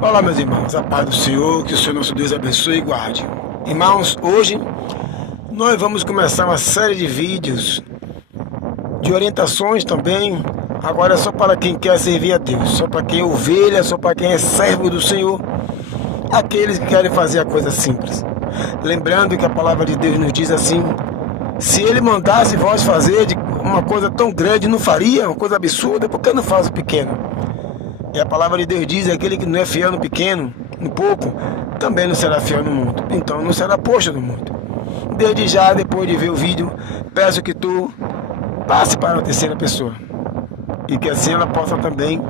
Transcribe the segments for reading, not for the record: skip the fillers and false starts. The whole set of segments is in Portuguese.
Olá, meus irmãos, a paz do Senhor, que o Senhor nosso Deus abençoe e guarde. Irmãos, hoje nós vamos começar uma série de vídeos, de orientações também, agora só para quem quer servir a Deus, só para quem é ovelha, só para quem é servo do Senhor, aqueles que querem fazer a coisa simples. Lembrando que a palavra de Deus nos diz assim: se Ele mandasse vós fazer uma coisa tão grande, não faria? Uma coisa absurda, por que não faz o pequeno? E a palavra de Deus diz: aquele que não é fiel no pequeno, no pouco, também não será fiel no muito. Então não será posto no muito. Desde já, depois de ver o vídeo, peço que tu passe para a terceira pessoa. E que assim ela possa também,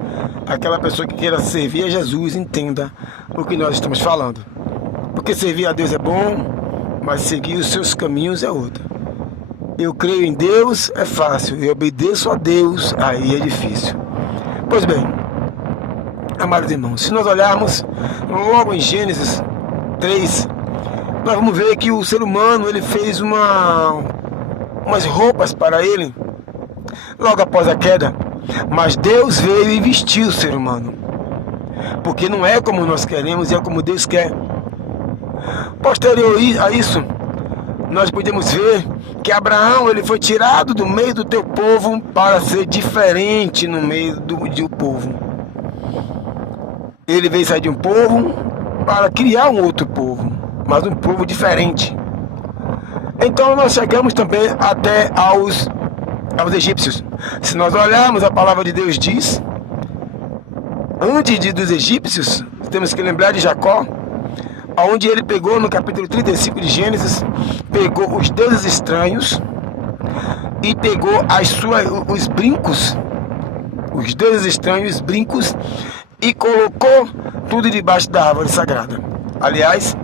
aquela pessoa que queira servir a Jesus, entenda o que nós estamos falando. Porque servir a Deus é bom, mas seguir os seus caminhos é outro. Eu creio em Deus é fácil, eu obedeço a Deus, aí é difícil. Pois bem, amados irmãos, se nós olharmos logo em Gênesis 3, nós vamos ver que o ser humano ele fez umas roupas para ele logo após a queda, mas Deus veio e vestiu o ser humano, porque não é como nós queremos, é como Deus quer. Posterior a isso, nós podemos ver que Abraão ele foi tirado do meio do teu povo para ser diferente no meio do povo. Ele veio sair de um povo para criar um outro povo, mas um povo diferente. Então nós chegamos também até aos egípcios. Se nós olharmos, a palavra de Deus diz, antes dos egípcios, temos que lembrar de Jacó, onde ele pegou no capítulo 35 de Gênesis, pegou os deuses estranhos e pegou os brincos, os deuses estranhos, os brincos, e colocou tudo debaixo da árvore sagrada. Aliás,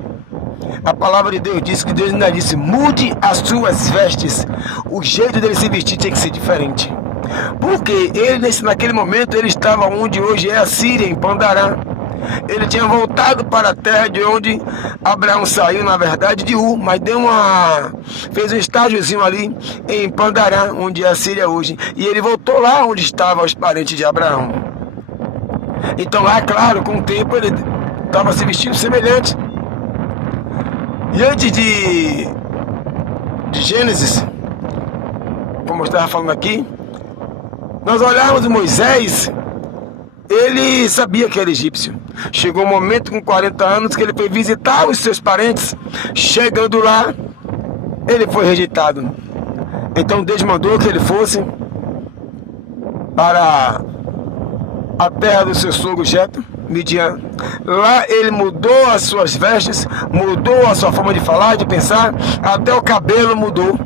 a palavra de Deus diz que Deus ainda disse: mude as suas vestes. O jeito dele se vestir tinha que ser diferente. Porque ele, naquele momento, ele estava onde hoje é a Síria, em Pandarã. Ele tinha voltado para a terra de onde Abraão saiu, na verdade, de Ur, mas fez um estágiozinho ali em Pandarã, onde é a Síria hoje. E ele voltou lá onde estavam os parentes de Abraão. Então lá, claro, com o tempo ele estava se vestindo semelhante. E antes de Gênesis, como eu estava falando aqui, nós olharmos Moisés, ele sabia que era egípcio. Chegou um momento com 40 anos que ele foi visitar os seus parentes. Chegando lá, ele foi rejeitado. Então Deus mandou que ele fosse para a terra do seu sogro Jetro, Midian. Lá ele mudou as suas vestes, mudou a sua forma de falar, de pensar, até o cabelo mudou.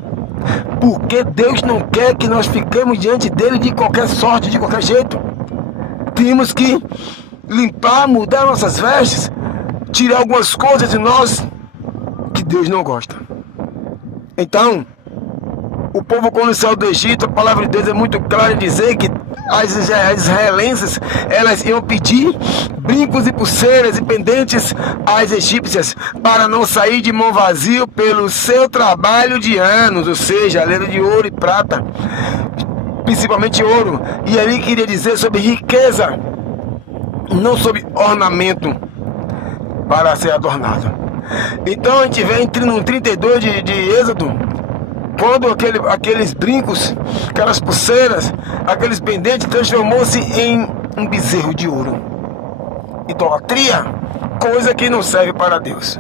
Porque Deus não quer que nós fiquemos diante dele de qualquer sorte, de qualquer jeito. Temos que limpar, mudar nossas vestes, tirar algumas coisas de nós que Deus não gosta. Então, o povo quando saiu do Egito, a palavra de Deus é muito clara em dizer que as israelenses, elas iam pedir brincos e pulseiras e pendentes às egípcias para não sair de mão vazia pelo seu trabalho de anos, ou seja, leira de ouro e prata, principalmente ouro. E ali queria dizer sobre riqueza, não sobre ornamento para ser adornado. Então a gente vê no 32 de Êxodo, quando aqueles brincos, aquelas pulseiras, aqueles pendentes transformou-se em um bezerro de ouro. Idolatria, coisa que não serve para Deus.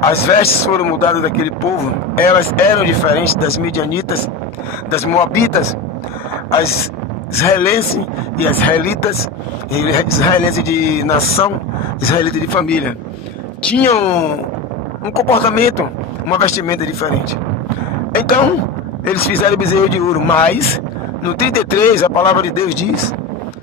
As vestes foram mudadas daquele povo, elas eram diferentes das midianitas, das moabitas, as israelenses e as israelitas, israelenses de nação, israelitas de família, tinham um comportamento, uma vestimenta diferente. Então, eles fizeram o bezerro de ouro, mas no 33 a palavra de Deus diz,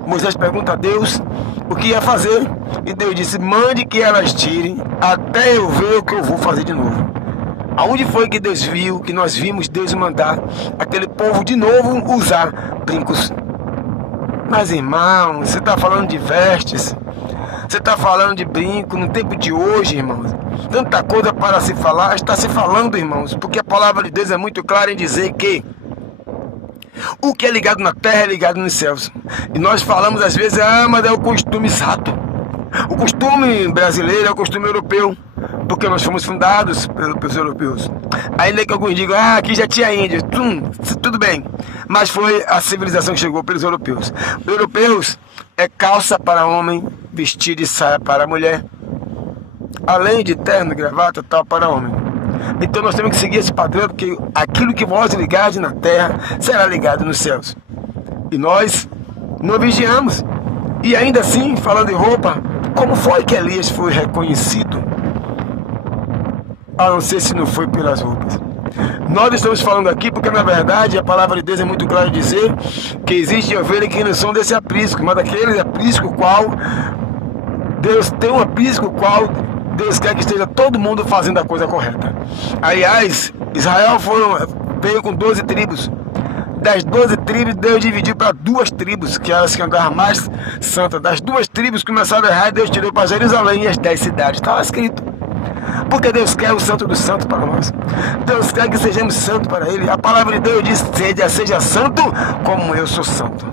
Moisés pergunta a Deus o que ia fazer, e Deus disse: mande que elas tirem até eu ver o que eu vou fazer de novo. Aonde foi que Deus viu, que nós vimos Deus mandar aquele povo de novo usar brincos? Mas irmãos, você está falando de vestes, você está falando de brinco no tempo de hoje, irmãos. Tanta coisa para se falar, está se falando, irmãos, porque a palavra de Deus é muito clara em dizer que o que é ligado na terra é ligado nos céus. E nós falamos às vezes: mas é o costume exato. O costume brasileiro é o costume europeu, porque nós fomos fundados pelos europeus. Ainda que alguns digam, aqui já tinha índios, tudo bem, mas foi a civilização que chegou pelos europeus. Os europeus é calça para homem, vestido e saia para mulher, além de terno, gravata, tal, para homem. Então nós temos que seguir esse padrão, porque aquilo que vós ligardes na terra será ligado nos céus. E nós não vigiamos. E ainda assim, falando em roupa, como foi que Elias foi reconhecido? A não ser se não foi pelas roupas. Nós estamos falando aqui porque, na verdade, a palavra de Deus é muito clara em dizer que existe ovelhas que não são desse aprisco, mas daquele aprisco qual Deus tem um aprisco qual Deus quer que esteja todo mundo fazendo a coisa correta. Aliás, Israel veio com 12 tribos. Das 12 tribos, Deus dividiu para 2 tribos, que eram as que andavam mais santas. Das 2 tribos que começaram a errar, Deus tirou para Jerusalém e as 10 cidades. Estava escrito. Porque Deus quer o santo dos santos para nós. Deus quer que sejamos santos para Ele. A palavra de Deus diz, seja santo como eu sou santo.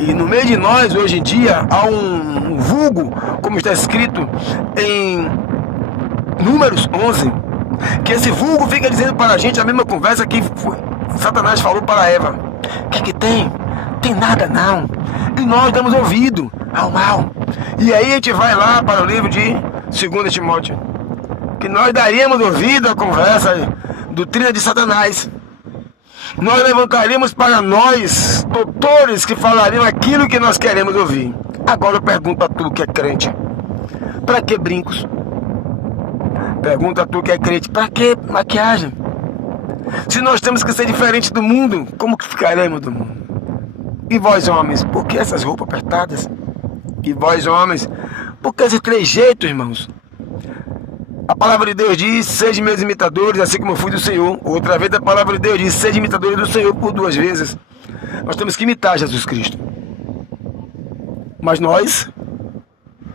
E no meio de nós, hoje em dia, há um vulgo, como está escrito em Números 11, que esse vulgo fica dizendo para a gente a mesma conversa que Satanás falou para Eva. O que tem? Tem nada não. E nós damos ouvido ao mal. E aí a gente vai lá para o livro de 2 Timóteo, que nós daríamos ouvido à conversa, doutrina de Satanás. Nós levantaríamos para nós doutores que falariam aquilo que nós queremos ouvir. Agora eu pergunto a tu que é crente, para que brincos? Pergunta a tu que é crente, para que maquiagem? Se nós temos que ser diferentes do mundo, como que ficaremos do mundo? E vós homens, por que essas roupas apertadas? E vós homens, por que esse trejeito, irmãos? A palavra de Deus diz, sede meus imitadores, assim como eu fui do Senhor. Outra vez a palavra de Deus diz, sede imitadores do Senhor, por 2 vezes. Nós temos que imitar Jesus Cristo. Mas nós,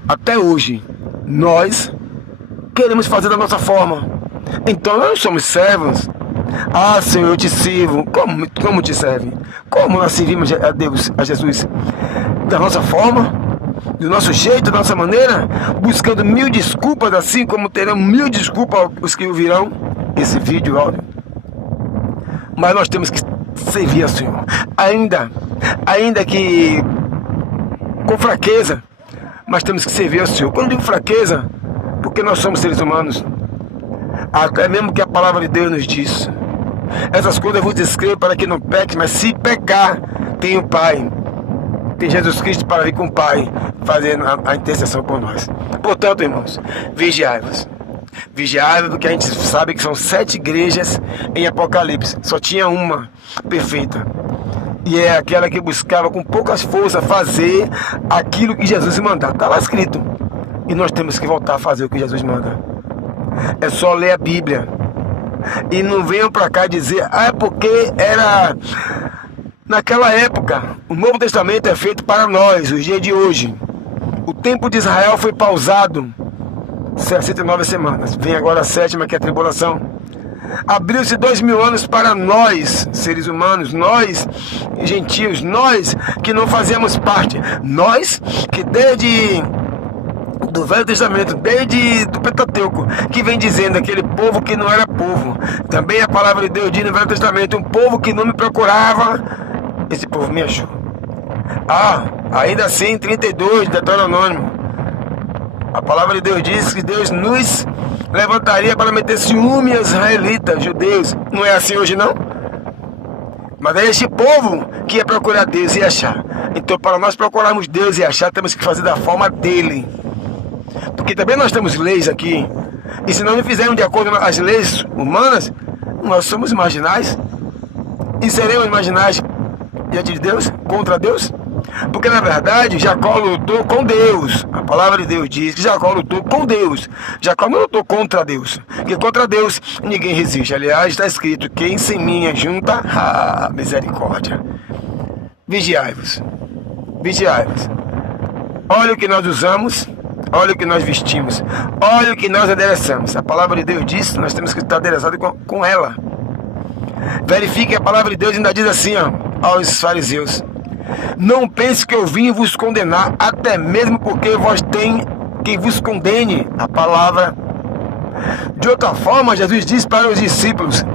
até hoje, nós queremos fazer da nossa forma. Então nós não somos servos. Ah, Senhor, eu te sirvo. Como te serve? Como nós servimos a Deus, a Jesus? Da nossa forma? Do nosso jeito, da nossa maneira, buscando 1000 desculpas, assim como terão 1000 desculpas os que ouvirão esse vídeo, áudio. Mas nós temos que servir ao Senhor, ainda que com fraqueza, mas temos que servir ao Senhor. Quando digo fraqueza, porque nós somos seres humanos, até mesmo que a palavra de Deus nos diz, essas coisas eu vos escrevo para que não peque, mas se pecar, tem o Pai. Tem Jesus Cristo para vir com o Pai, fazendo a intercessão por nós. Portanto, irmãos, vigiai-vos. Vigiai-vos, porque a gente sabe que são 7 igrejas em Apocalipse. Só tinha uma perfeita. E é aquela que buscava com poucas forças fazer aquilo que Jesus mandava. Está lá escrito. E nós temos que voltar a fazer o que Jesus manda. É só ler a Bíblia. E não venham para cá dizer, é porque era... Naquela época, o Novo Testamento é feito para nós, os dias de hoje. O tempo de Israel foi pausado 69 semanas. Vem agora a 7ª, que é a tribulação. Abriu-se 2000 anos para nós, seres humanos, nós, gentios, nós que não fazemos parte. Nós que desde do Velho Testamento, desde do Pentateuco, que vem dizendo aquele povo que não era povo. Também a palavra de Deus diz no Velho Testamento, um povo que não me procurava, esse povo me achou. Ainda assim, 32, Deuteronômio, a palavra de Deus diz que Deus nos levantaria para meter ciúme aos israelitas, judeus. Não é assim hoje não? Mas é este povo que ia procurar Deus e achar. Então, para nós procurarmos Deus e achar, temos que fazer da forma dele. Porque também nós temos leis aqui. E se nós não fizermos de acordo com as leis humanas, nós somos marginais. E seremos marginais diante de Deus, contra Deus. Porque na verdade Jacó lutou com Deus. A palavra de Deus diz que Jacó lutou com Deus. Jacó não lutou contra Deus, porque contra Deus ninguém resiste. Aliás, está escrito, quem se minha junta, misericórdia. Vigiai-vos. Vigiai-vos. Olha o que nós usamos, olha o que nós vestimos, olha o que nós adereçamos. A palavra de Deus diz que nós temos que estar adereçados com ela. Verifique, a palavra de Deus ainda diz assim, aos fariseus, Não pense que eu vim vos condenar, até mesmo porque vós tem quem vos condene. A palavra. De outra forma, Jesus disse para os discípulos: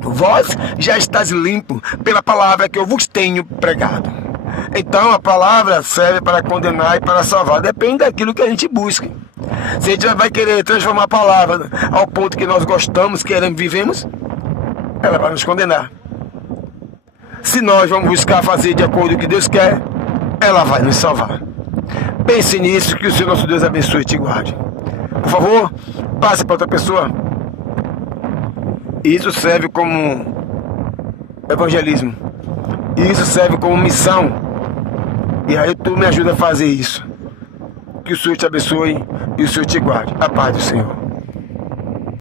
vós já estáis limpo pela palavra que eu vos tenho pregado. Então a palavra serve para condenar e para salvar. Depende daquilo que a gente busca. Se a gente vai querer transformar a palavra ao ponto que nós gostamos, queremos, vivemos, ela vai nos condenar. Se nós vamos buscar fazer de acordo com o que Deus quer, ela vai nos salvar. Pense nisso, que o Senhor nosso Deus abençoe e te guarde. Por favor, passe para outra pessoa. Isso serve como evangelismo. Isso serve como missão. E aí tu me ajuda a fazer isso. Que o Senhor te abençoe e o Senhor te guarde. A paz do Senhor.